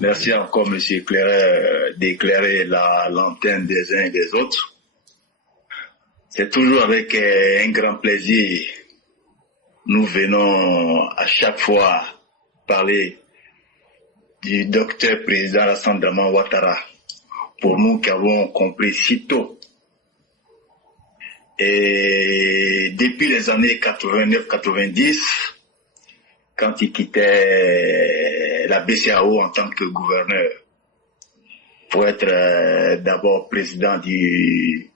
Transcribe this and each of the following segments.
Merci encore, Monsieur d'éclairer l'antenne des uns et des autres. C'est toujours avec un grand plaisir. Nous venons à chaque fois parler du docteur président Alassane Dramane Ouattara. Pour nous qui avons compris si tôt. Et depuis les années 89-90, quand il quittait la BCEAO en tant que gouverneur, pour être d'abord président du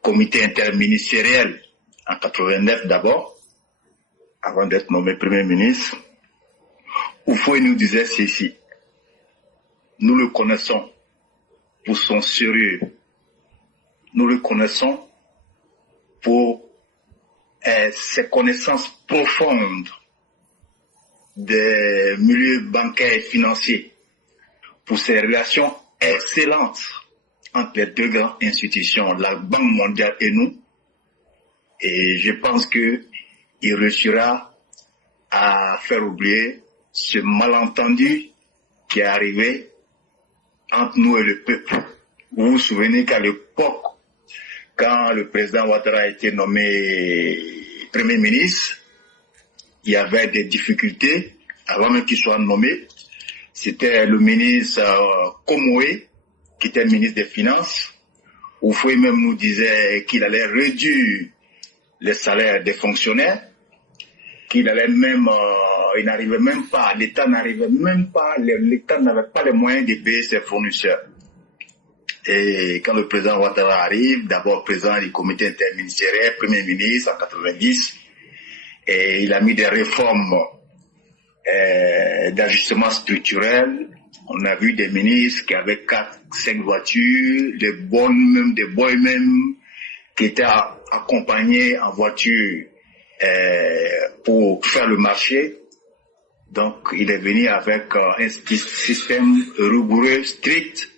comité interministériel en 89 d'abord, avant d'être nommé Premier ministre, Houphouët nous disait ceci: nous le connaissons pour son sérieux, nous le connaissons pour ses connaissances profondes des milieux bancaires et financiers, pour ses relations excellentes entre les deux grandes institutions, la Banque mondiale et nous. Et je pense qu'il réussira à faire oublier ce malentendu qui est arrivé entre nous et le peuple. Vous vous souvenez qu'à l'époque, quand le président Ouattara a été nommé Premier ministre, il y avait des difficultés avant même qu'il soit nommé. C'était le ministre Komoé, qui était ministre des Finances. Houphouët même nous disait qu'il allait réduire les salaires des fonctionnaires, qu'il allait même, il n'arrivait même pas, l'État n'avait pas les moyens de payer ses fournisseurs. Et quand le président Ouattara arrive, d'abord président du comité interministériel, Premier ministre en 90, et il a mis des réformes d'ajustement structurel. On a vu des ministres qui avaient 4-5 voitures, des boys même, qui étaient accompagnés en voiture pour faire le marché. Donc il est venu avec un système rigoureux, strict,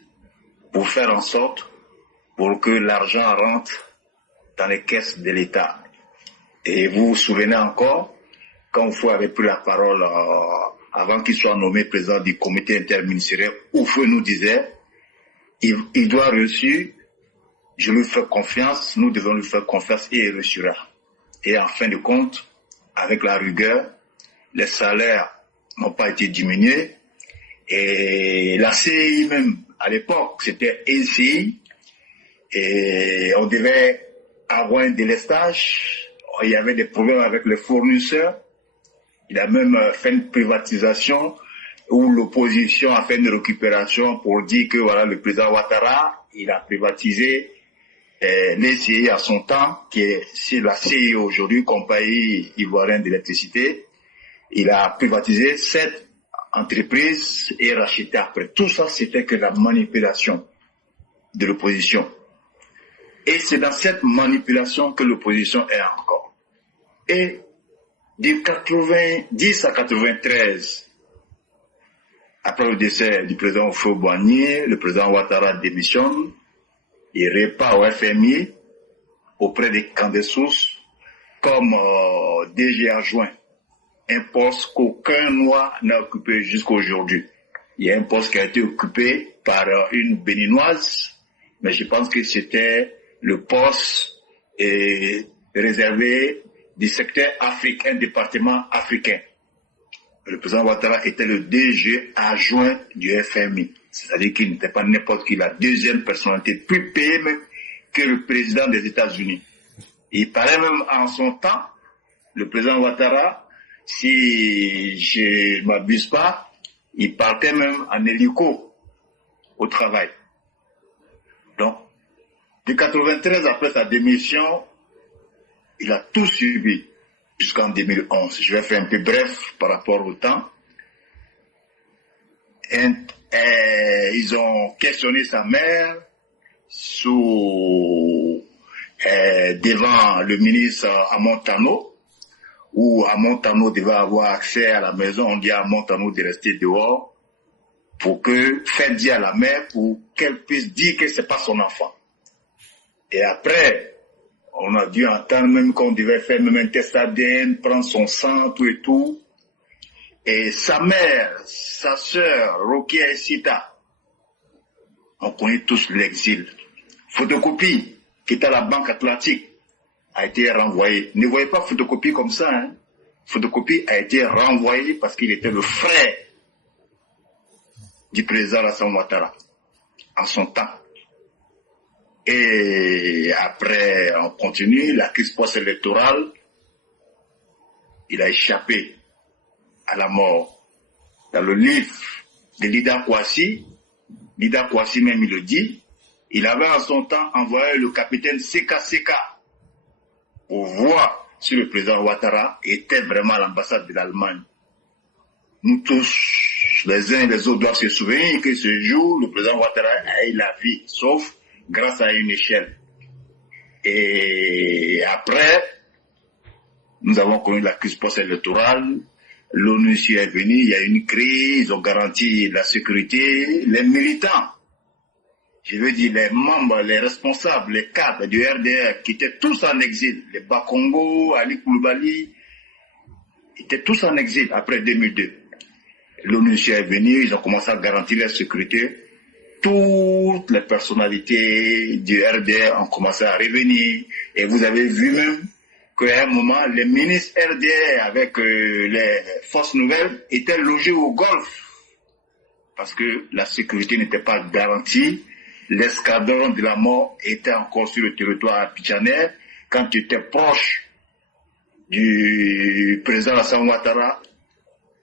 pour faire en sorte pour que l'argent rentre dans les caisses de l'État. Et vous vous souvenez encore, quand Houphouët avait pris la parole avant qu'il soit nommé président du comité interministériel, Houphouët nous disait, il doit réussir, je lui fais confiance, nous devons lui faire confiance et il réussira. Et en fin de compte, avec la rigueur, les salaires n'ont pas été diminués et la CI même, à l'époque, c'était ECI et on devait avoir un délestage. Il y avait des problèmes avec les fournisseurs. Il a même fait une privatisation où l'opposition a fait une récupération pour dire que voilà, le président Ouattara, il a privatisé l'ECI à son temps, qui est la CI aujourd'hui, Compagnie ivoirienne d'électricité. Il a privatisé cette entreprise et racheté après. Tout ça, c'était que la manipulation de l'opposition. Et c'est dans cette manipulation que l'opposition est encore. Et de 90 à 93, après le décès du président Houphouët-Boigny, le président Ouattara démissionne, il repart au FMI auprès des Candessous comme DG adjoint, un poste qu'aucun noir n'a occupé jusqu'à aujourd'hui. Il y a un poste qui a été occupé par une béninoise, mais je pense que c'était le poste réservé du secteur africain, département africain. Le président Ouattara était le DG adjoint du FMI. C'est-à-dire qu'il n'était pas n'importe qui, la deuxième personnalité plus payée que le président des États-Unis. Il paraît même en son temps, le président Ouattara, si je ne m'abuse pas, il partait même en hélico au travail. Donc, de 93 après sa démission, il a tout subi jusqu'en 2011. Je vais faire un peu bref par rapport au temps. Ils ont questionné sa mère devant le ministre Amontano, où Amontano devait avoir accès à la maison. On dit à Amontano de rester dehors pour faire dire à la mère pour qu'elle puisse dire que c'est pas son enfant. Et après, on a dû entendre même qu'on devait faire même un test ADN, prendre son sang, tout et tout. Et sa mère, sa sœur, Rokia et Sita, on connaît tous l'exil. Photocopie, qui est à la Banque Atlantique, a été renvoyé. Ne voyez pas Photocopie comme ça. Hein. Photocopie a été renvoyé parce qu'il était le frère du président Alassane Ouattara en son temps. Et après, on continue, la crise post-électorale, il a échappé à la mort. Dans le livre de Lida Kouassi même il le dit, il avait en son temps envoyé le capitaine Seka Seka pour voir si le président Ouattara était vraiment à l'ambassade de l'Allemagne. Nous tous, les uns et les autres, doivent se souvenir que ce jour, le président Ouattara a eu la vie, sauf grâce à une échelle. Et après, nous avons connu la crise post-électorale, l'ONU s'y est venue, il y a eu une crise, ils ont garanti la sécurité, les militants, je veux dire les membres, les responsables, les cadres du RDR qui étaient tous en exil, les Bakongo, Ali Koulibaly, étaient tous en exil après 2002. L'ONU s'y est venue, ils ont commencé à garantir la sécurité. Toutes les personnalités du RDR ont commencé à revenir. Et vous avez vu même qu'à un moment, les ministres RDR avec les forces nouvelles étaient logés au Golfe. Parce que la sécurité n'était pas garantie. L'escadron de la mort était encore sur le territoire pitchaner. Quand tu étais proche du président Alassane Ouattara,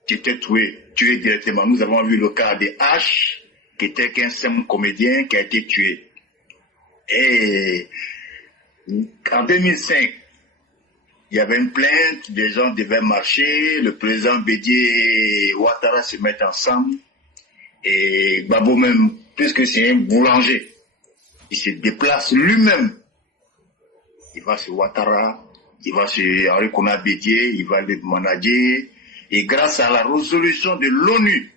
tu étais tué directement. Nous avons vu le cas de H, qui était qu'un simple comédien qui a été tué. Et en 2005, il y avait une plainte, des gens devaient marcher, le président Bédié et Ouattara se mettent ensemble, et Gbagbo même, puisque c'est un boulanger, il se déplace lui-même. Il va sur Ouattara, il va sur Henri Konan Bédié, il va le manager, et grâce à la résolution de l'ONU,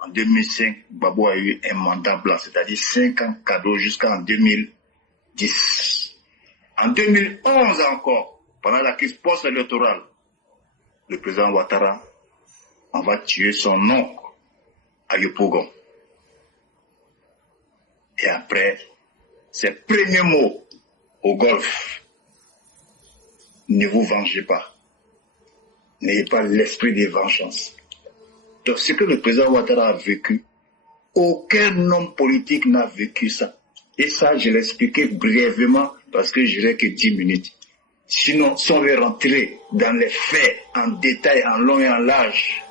en 2005, Gbagbo a eu un mandat blanc, c'est-à-dire 5 ans cadeau jusqu'en 2010. En 2011 encore, pendant la crise post-électorale, le président Ouattara, on va tuer son oncle à Yopougon. Et après, ses premiers mots au Golfe, ne vous vengez pas. N'ayez pas l'esprit de vengeance. Donc ce que le président Ouattara a vécu, aucun homme politique n'a vécu ça. Et ça, je l'expliquais brièvement parce que je n'ai que 10 minutes. Sinon, si on veut rentrer dans les faits, en détail, en long et en large,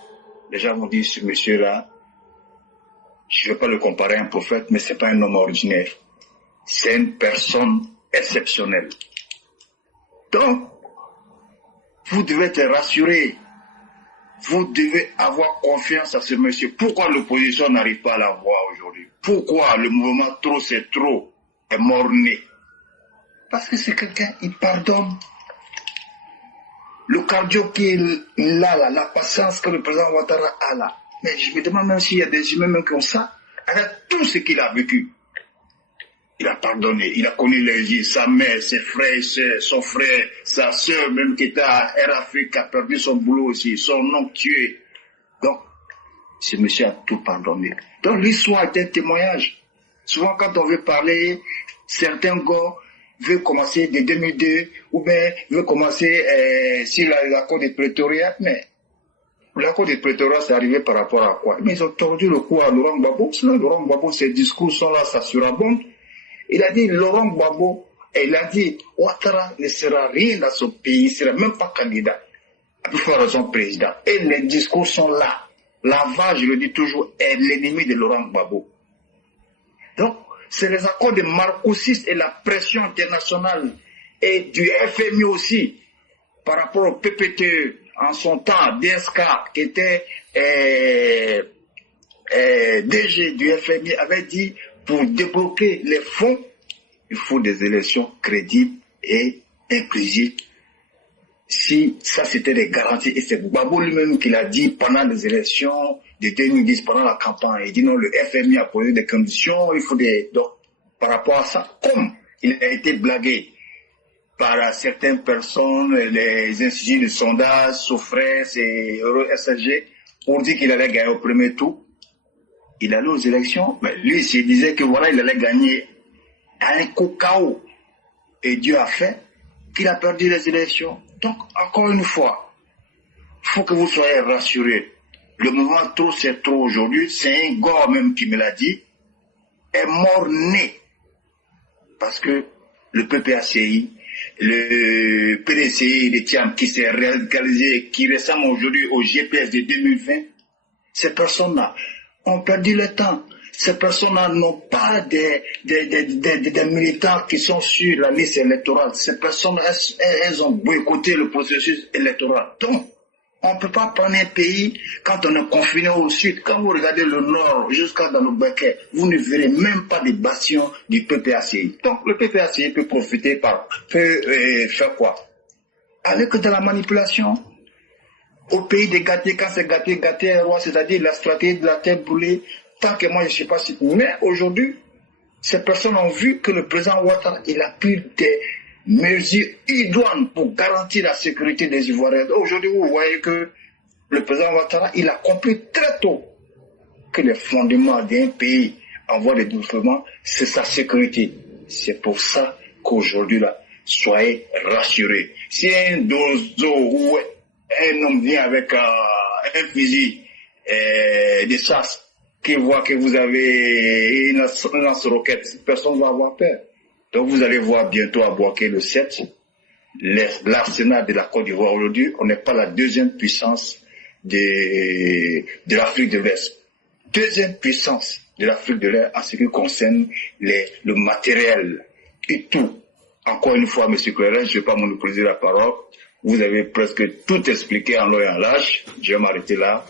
les gens vont dire, ce monsieur-là, je ne vais pas le comparer à un prophète, mais ce n'est pas un homme ordinaire. C'est une personne exceptionnelle. Donc, vous devez être rassurés. Vous devez avoir confiance à ce monsieur. Pourquoi l'opposition n'arrive pas à la voir aujourd'hui? Pourquoi le mouvement trop c'est trop est mort-né? Parce que c'est quelqu'un, il pardonne. Le cardio qu'il a là, la patience que le président Ouattara a là. Mais je me demande même s'il y a des humains même comme ça, avec tout ce qu'il a vécu. Il a pardonné, il a connu l'exil, sa mère, ses frères, son frère, sa soeur même qui était à Air Afrique, qui a perdu son boulot aussi, son oncle tué. Donc, ce monsieur a tout pardonné. Donc l'histoire est un témoignage. Souvent quand on veut parler, certains gars veulent commencer de 2002, ou bien veulent commencer sur l'accord de Pretoria, mais l'accord de Pretoria, c'est arrivé par rapport à quoi? Mais ils ont tordu le cou à Laurent Gbagbo. Sinon, Laurent Gbagbo, ses discours sont là, ça surabonde. Il a dit, Laurent Gbagbo, il a dit, Ouattara ne sera rien dans ce pays, il ne sera même pas candidat. Pour faire raison président. Et les discours sont là. L'avant, je le dis toujours, est l'ennemi de Laurent Gbagbo. Donc, c'est les accords de Marcoussis et la pression internationale et du FMI aussi, par rapport au PPTE, en son temps, DSK, qui était DG du FMI, avait dit, pour débloquer les fonds, il faut des élections crédibles et inclusives. Si ça c'était des garanties, et c'est Gbagbo lui-même qui l'a dit pendant les élections de 2010, pendant la campagne, il dit non, le FMI a posé des conditions, il faut des... Donc, par rapport à ça, comme il a été blagué par certaines personnes, les instituts de sondage, Sofres et EuroSG, pour dire qu'il allait gagner au premier tour. Il allait aux élections, mais lui, il disait que voilà, il allait gagner à un cacao. Et Dieu a fait qu'il a perdu les élections. Donc, encore une fois, il faut que vous soyez rassurés. Le mouvement Trop c'est trop aujourd'hui, c'est un gars même qui me l'a dit, est mort-né. Parce que le PPACI, le PDCI, le TIAM qui s'est radicalisé, qui récemment aujourd'hui au GPS de 2020, ces personnes-là ont perdu le temps. Ces personnes-là n'ont pas des militants qui sont sur la liste électorale. Ces personnes, elles ont boycotté le processus électoral. Donc, on ne peut pas prendre un pays quand on est confiné au sud. Quand vous regardez le nord jusqu'à dans le Baquet, vous ne verrez même pas des bastions du PPACI. Donc le PPACI peut profiter faire quoi? Aller que de la manipulation. Au pays des gâtés, quand c'est gâté un roi, c'est-à-dire la stratégie de la tête brûlée. Tant que moi je ne sais pas si... Mais aujourd'hui, ces personnes ont vu que le président Ouattara, il a pris des mesures idoines pour garantir la sécurité des Ivoiriens. Aujourd'hui, vous voyez que le président Ouattara, il a compris très tôt que les fondements d'un pays en voie de développement, c'est sa sécurité. C'est pour ça qu'aujourd'hui, là, soyez rassurés. Si un dozo ou un homme vient avec un fusil de chasse, qui voit que vous avez une lance-roquette, personne ne va avoir peur. Donc vous allez voir bientôt à Bouaké le 7, l'arsenal de la Côte d'Ivoire aujourd'hui, on n'est pas la deuxième puissance de l'Afrique de l'Est. Deuxième puissance de l'Afrique de l'Est en ce qui concerne le matériel et tout. Encore une fois, M. Clérès, je ne vais pas monopoliser la parole. Vous avez presque tout expliqué en long et en large. Je vais m'arrêter là.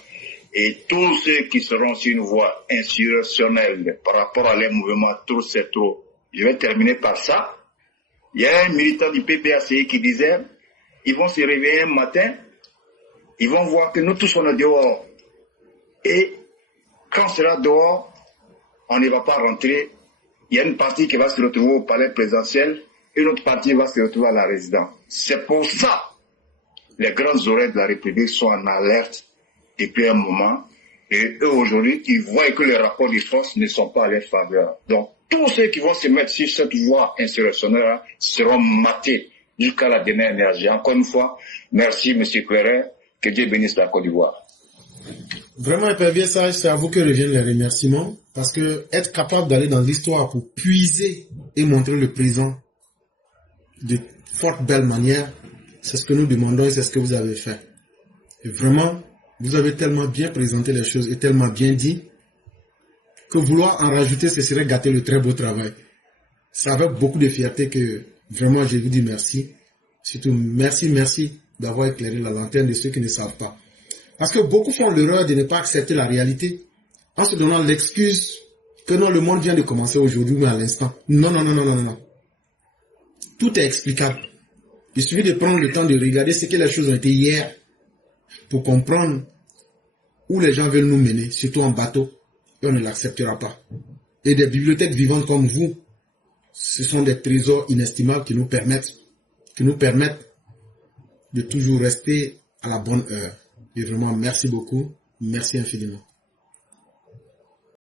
Et tous ceux qui seront sur une voie insurrectionnelle par rapport à les mouvements Trop c'est trop. Je vais terminer par ça. Il y a un militant du PPACI qui disait, ils vont se réveiller un matin, ils vont voir que nous tous on est dehors. Et quand on sera dehors, on ne va pas rentrer. Il y a une partie qui va se retrouver au palais présidentiel, et une autre partie va se retrouver à la résidence. C'est pour ça que les grandes oreilles de la République sont en alerte depuis un moment, et eux aujourd'hui, ils voient que les rapports de force ne sont pas à leur faveur. Donc, tous ceux qui vont se mettre sur cette voie insurrectionnelle seront matés jusqu'à la dernière énergie. Encore une fois, merci M. Clérès, que Dieu bénisse la Côte d'Ivoire. Vraiment, Père Biessage, c'est à vous que reviennent les remerciements, parce que être capable d'aller dans l'histoire pour puiser et montrer le présent de fort belle manière, c'est ce que nous demandons et c'est ce que vous avez fait. Et vraiment, vous avez tellement bien présenté les choses et tellement bien dit que vouloir en rajouter, ce serait gâter le très beau travail. C'est avec beaucoup de fierté que vraiment je vous dis merci. Surtout merci d'avoir éclairé la lanterne de ceux qui ne savent pas. Parce que beaucoup font l'erreur de ne pas accepter la réalité en se donnant l'excuse que non, le monde vient de commencer aujourd'hui mais à l'instant. Non. Tout est explicable. Il suffit de prendre le temps de regarder ce que les choses ont été hier pour comprendre où les gens veulent nous mener, surtout en bateau, et on ne l'acceptera pas. Et des bibliothèques vivantes comme vous, ce sont des trésors inestimables qui nous permettent de toujours rester à la bonne heure. Et vraiment, merci beaucoup, merci infiniment.